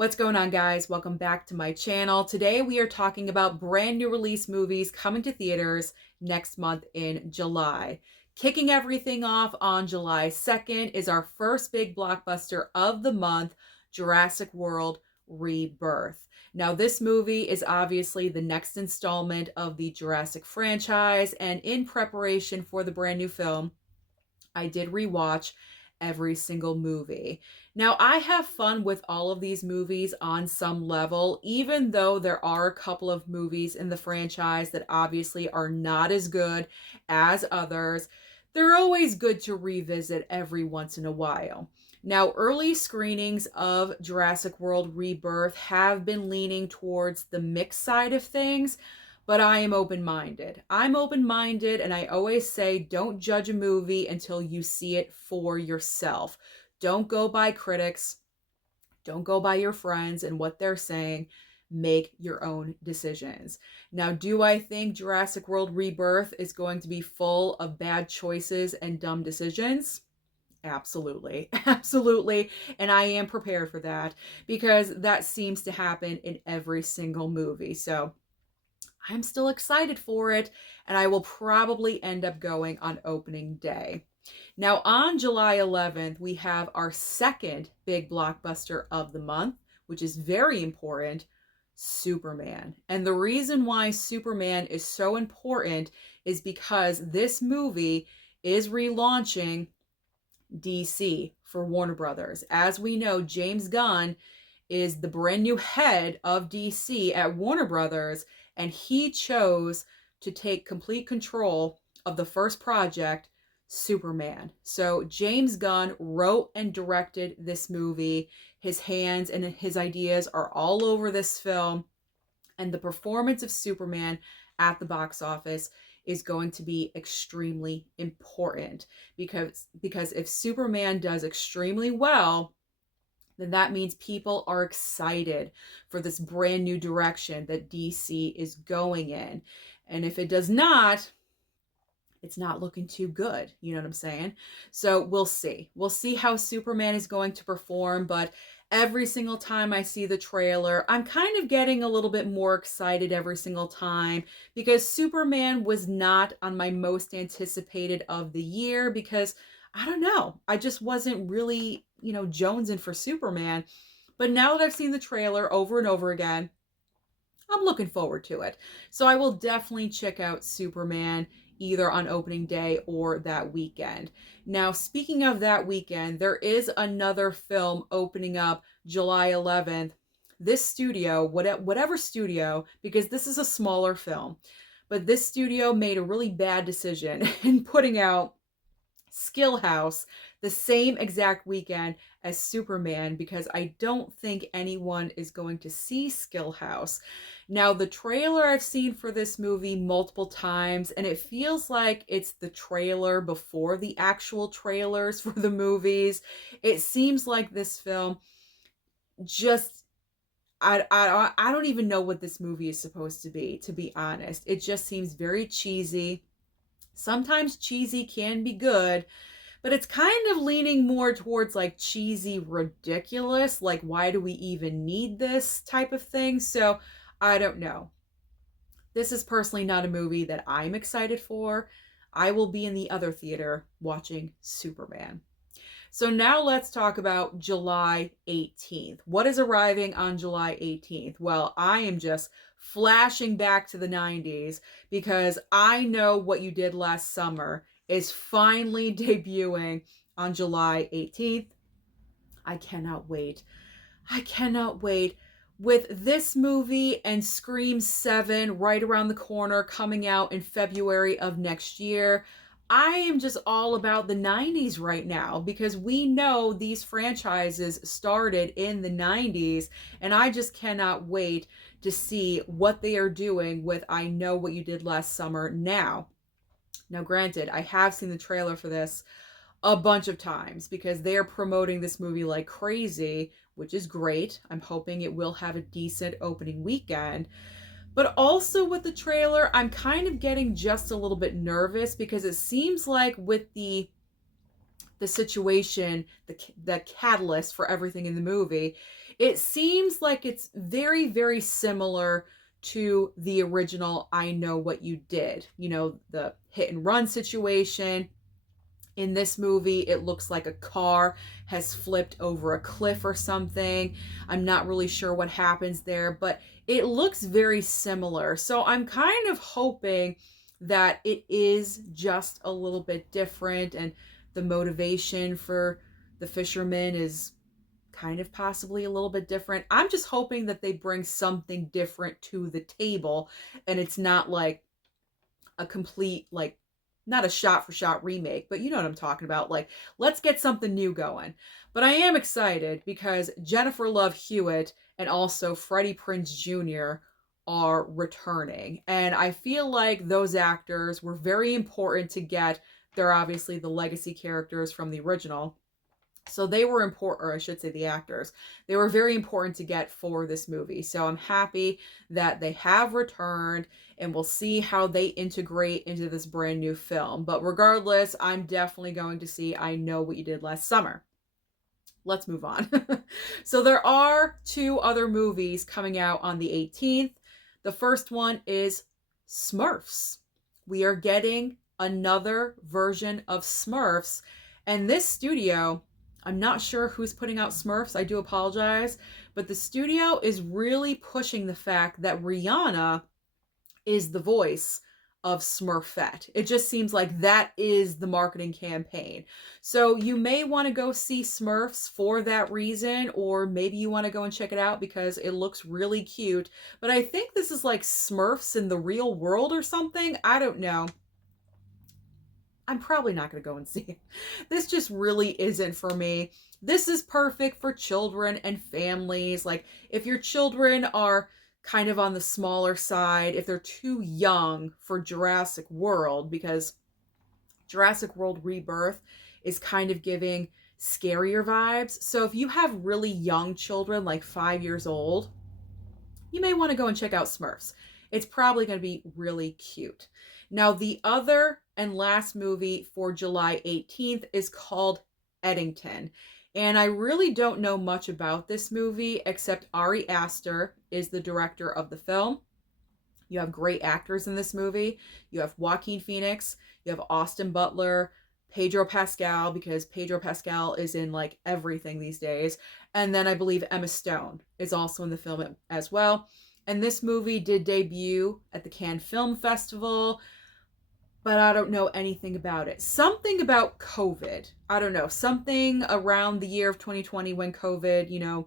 What's going on, guys? Welcome back to my channel. Today we are talking about brand new release movies coming to theaters next month in July. Kicking everything off on July 2nd is our first big blockbuster of the month, Jurassic World Rebirth. Now, this movie is obviously the next installment of the Jurassic franchise, and in preparation for the brand new film, I did rewatch every single movie. Now, I have fun with all of these movies on some level, even though there are a couple of movies in the franchise that obviously are not as good as others. They're always good to revisit every once in a while. Now, early screenings of Jurassic World Rebirth have been leaning towards the mixed side of things, but I am open-minded. I'm open-minded, and I always say don't judge a movie until you see it for yourself. Don't go by critics. Don't go by your friends and what they're saying. Make your own decisions. Now, do I think Jurassic World Rebirth is going to be full of bad choices and dumb decisions? Absolutely. Absolutely. And I am prepared for that because that seems to happen in every single movie. So I'm still excited for it, and I will probably end up going on opening day. Now, on July 11th, we have our second big blockbuster of the month, which is very important, Superman. And the reason why Superman is so important is because this movie is relaunching DC for Warner Brothers. As we know, James Gunn is the brand new head of DC at Warner Brothers, and he chose to take complete control of the first project, Superman. So James Gunn wrote and directed this movie. His hands and his ideas are all over this film, and the performance of Superman at the box office is going to be extremely important because if Superman does extremely well, then that means people are excited for this brand new direction that DC is going in. And if it does not, it's not looking too good. You know what I'm saying? So we'll see. We'll see how Superman is going to perform, but every single time I see the trailer, I'm kind of getting a little bit more excited every single time because Superman was not on my most anticipated of the year because I don't know. I just wasn't really, jonesing for Superman. But now that I've seen the trailer over and over again, I'm looking forward to it. So I will definitely check out Superman either on opening day or that weekend. Now, speaking of that weekend, there is another film opening up July 11th. This studio, whatever studio, because this is a smaller film, but this studio made a really bad decision in putting out Skillhouse the same exact weekend as Superman because I don't think anyone is going to see Skillhouse. Now, the trailer I've seen for this movie multiple times, and it feels like it's the trailer before the actual trailers for the movies. It seems like this film just I don't even know what this movie is supposed to be honest. It just seems very cheesy. Sometimes cheesy can be good, but it's kind of leaning more towards like cheesy ridiculous, like why do we even need this type of thing? So I don't know. This is personally not a movie that I'm excited for. I will be in the other theater watching Superman. So now let's talk about July 18th. What is arriving on July 18th? Well, I am just flashing back to the 90s because I Know What You Did Last Summer is finally debuting on July 18th. I cannot wait. I cannot wait. With this movie and Scream 7 right around the corner coming out in February of next year, I am just all about the 90s right now because we know these franchises started in the 90s, and I just cannot wait to see what they are doing with I Know What You Did Last Summer now. Now, granted, I have seen the trailer for this a bunch of times because they are promoting this movie like crazy, which is great. I'm hoping it will have a decent opening weekend. But also with the trailer, I'm kind of getting just a little bit nervous because it seems like with the the situation, the catalyst for everything in the movie, it seems like it's very, very similar to the original I Know What You Did. You know, the hit and run situation. In this movie, it looks like a car has flipped over a cliff or something. I'm not really sure what happens there, but it looks very similar. So I'm kind of hoping that it is just a little bit different, and the motivation for the fisherman is kind of possibly a little bit different. I'm just hoping that they bring something different to the table, and it's not like a complete, like, not a shot for shot remake, but you know what I'm talking about. Like, let's get something new going. But I am excited because Jennifer Love Hewitt and also Freddie Prinze Jr. are returning. And I feel like those actors were very important to get. They're obviously the legacy characters from the original. So they were important, or I should say the actors. They were very important to get for this movie. So I'm happy that they have returned, and we'll see how they integrate into this brand new film. But regardless, I'm definitely going to see I Know What You Did Last Summer. Let's move on. So there are two other movies coming out on the 18th. The first one is Smurfs. We are getting another version of Smurfs, and this studio, I'm not sure who's putting out Smurfs. I do apologize. But the studio is really pushing the fact that Rihanna is the voice of Smurfette. It just seems like that is the marketing campaign. So you may want to go see Smurfs for that reason, or maybe you want to go and check it out because it looks really cute. But I think this is like Smurfs in the real world or something. I don't know. I'm probably not going to go and see it. This just really isn't for me. This is perfect for children and families. Like, if your children are kind of on the smaller side, if they're too young for Jurassic World, because Jurassic World Rebirth is kind of giving scarier vibes. So if you have really young children, like 5 years old, you may want to go and check out Smurfs. It's probably going to be really cute. Now, the other and last movie for July 18th is called Eddington. And I really don't know much about this movie, except Ari Aster is the director of the film. You have great actors in this movie. You have Joaquin Phoenix, you have Austin Butler, Pedro Pascal, because Pedro Pascal is in like everything these days. And then I believe Emma Stone is also in the film as well. And this movie did debut at the Cannes Film Festival, but I don't know anything about it. Something about COVID. I don't know. Something around the year of 2020 when COVID,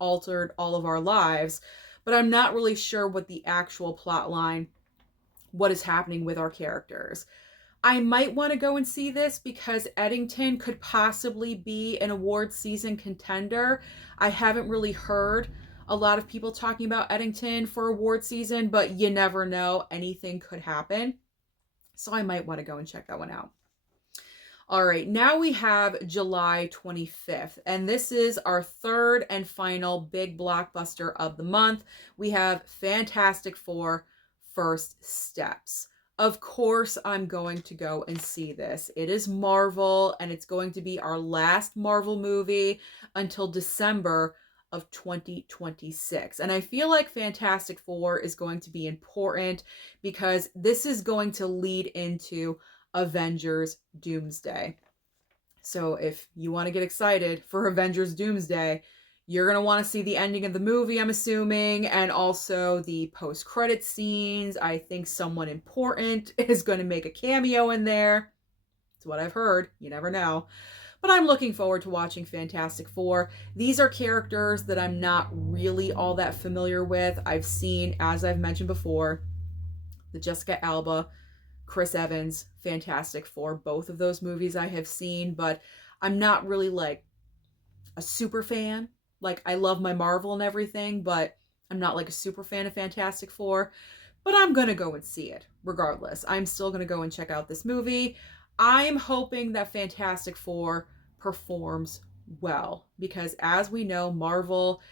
altered all of our lives. But I'm not really sure what the actual plot line, what is happening with our characters. I might want to go and see this because Eddington could possibly be an award season contender. I haven't really heard a lot of people talking about Eddington for award season, but you never know. Anything could happen. So I might want to go and check that one out. All right, now we have July 25th, and this is our third and final big blockbuster of the month. We have Fantastic Four: First Steps. Of course, I'm going to go and see this. It is Marvel, and it's going to be our last Marvel movie until December of 2026. And I feel like Fantastic Four is going to be important because this is going to lead into Avengers Doomsday. So if you want to get excited for Avengers Doomsday, you're going to want to see the ending of the movie, I'm assuming, and also the post-credit scenes. I think someone important is going to make a cameo in there. It's what I've heard. You never know. But I'm looking forward to watching Fantastic Four. These are characters that I'm not really all that familiar with. I've seen, as I've mentioned before, the Jessica Alba, Chris Evans, Fantastic Four. Both of those movies I have seen, but I'm not really like a super fan. Like, I love my Marvel and everything, but I'm not like a super fan of Fantastic Four. But I'm going to go and see it regardless. I'm still going to go and check out this movie. I'm hoping that Fantastic Four performs well because, as we know, Marvel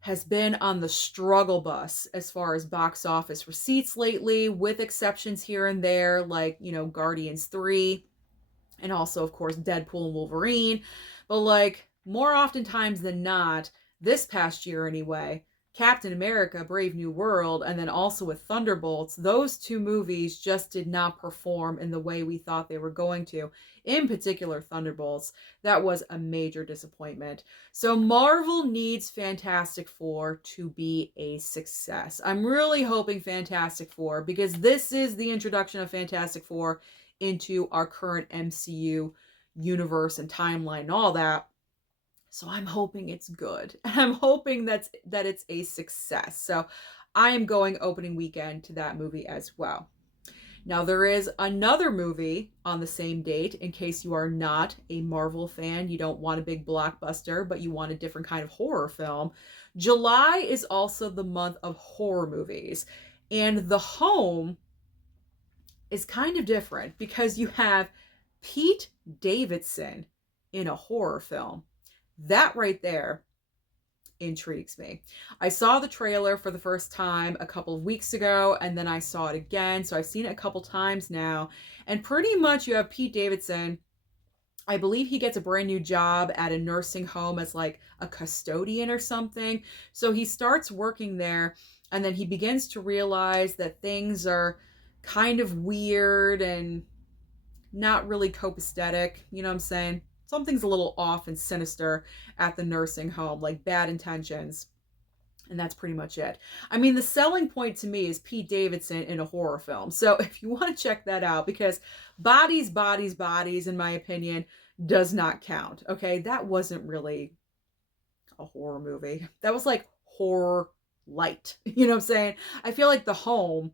has been on the struggle bus as far as box office receipts lately, with exceptions here and there, like, Guardians 3 and also, of course, Deadpool and Wolverine. But like, more oftentimes than not, this past year anyway, Captain America, Brave New World, and then also with Thunderbolts, those two movies just did not perform in the way we thought they were going to. In particular, Thunderbolts, that was a major disappointment. So Marvel needs Fantastic Four to be a success. I'm really hoping Fantastic Four, because this is the introduction of Fantastic Four into our current MCU universe and timeline and all that. So I'm hoping it's good. I'm hoping that it's a success. So I am going opening weekend to that movie as well. Now there is another movie on the same date, in case you are not a Marvel fan, you don't want a big blockbuster, but you want a different kind of horror film. July is also the month of horror movies. And The Home is kind of different because you have Pete Davidson in a horror film. That right there intrigues me. I saw the trailer for the first time a couple of weeks ago, and then I saw it again. So I've seen it a couple times now. And pretty much you have Pete Davidson. I believe he gets a brand new job at a nursing home as like a custodian or something. So he starts working there, and then he begins to realize that things are kind of weird and not really copacetic. You know what I'm saying? Something's a little off and sinister at the nursing home, like bad intentions. And that's pretty much it. I mean, the selling point to me is Pete Davidson in a horror film. So if you want to check that out, because Bodies, in my opinion, does not count. Okay, that wasn't really a horror movie. That was like horror light. You know what I'm saying? I feel like The Home,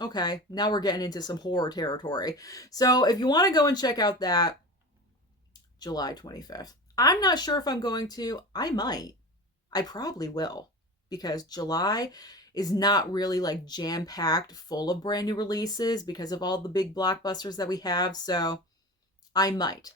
okay, now we're getting into some horror territory. So if you want to go and check out that, July 25th. I'm not sure if I'm going to. I might. I probably will. Because July is not really like jam-packed full of brand new releases because of all the big blockbusters that we have. So I might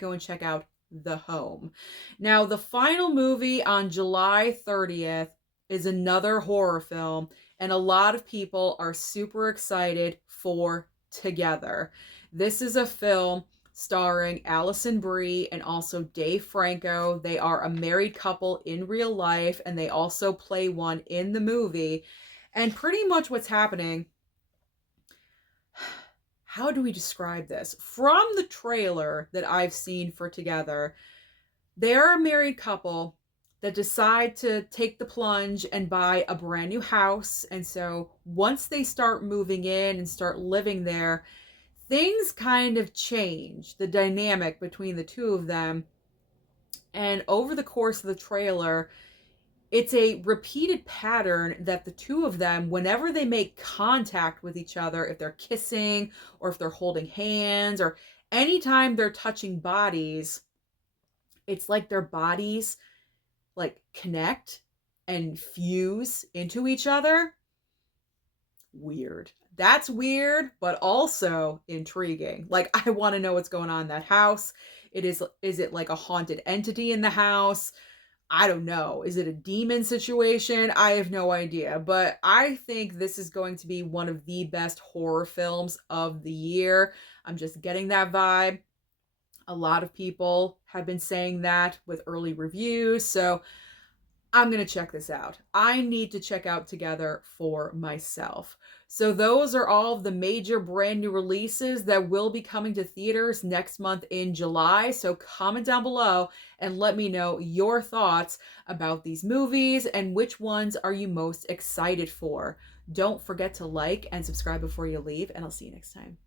go and check out The Home. Now, the final movie on July 30th is another horror film, and a lot of people are super excited for Together. This is a film starring Alison Brie and also Dave Franco. They are a married couple in real life, and they also play one in the movie. And pretty much what's happening, how do we describe this? From the trailer that I've seen for Together, they're a married couple that decide to take the plunge and buy a brand new house. And so once they start moving in and start living there, things kind of change, the dynamic between the two of them. And over the course of the trailer, it's a repeated pattern that the two of them, whenever they make contact with each other, if they're kissing or if they're holding hands or anytime they're touching bodies, it's like their bodies like connect and fuse into each other. Weird. That's weird, but also intriguing. Like, I want to know what's going on in that house. Is it like a haunted entity in the house? I don't know. Is it a demon situation? I have no idea. But I think this is going to be one of the best horror films of the year. I'm just getting that vibe. A lot of people have been saying that with early reviews. So I'm going to check this out. I need to check out Together for myself. So those are all of the major brand new releases that will be coming to theaters next month in July. So comment down below and let me know your thoughts about these movies and which ones are you most excited for. Don't forget to like and subscribe before you leave, and I'll see you next time.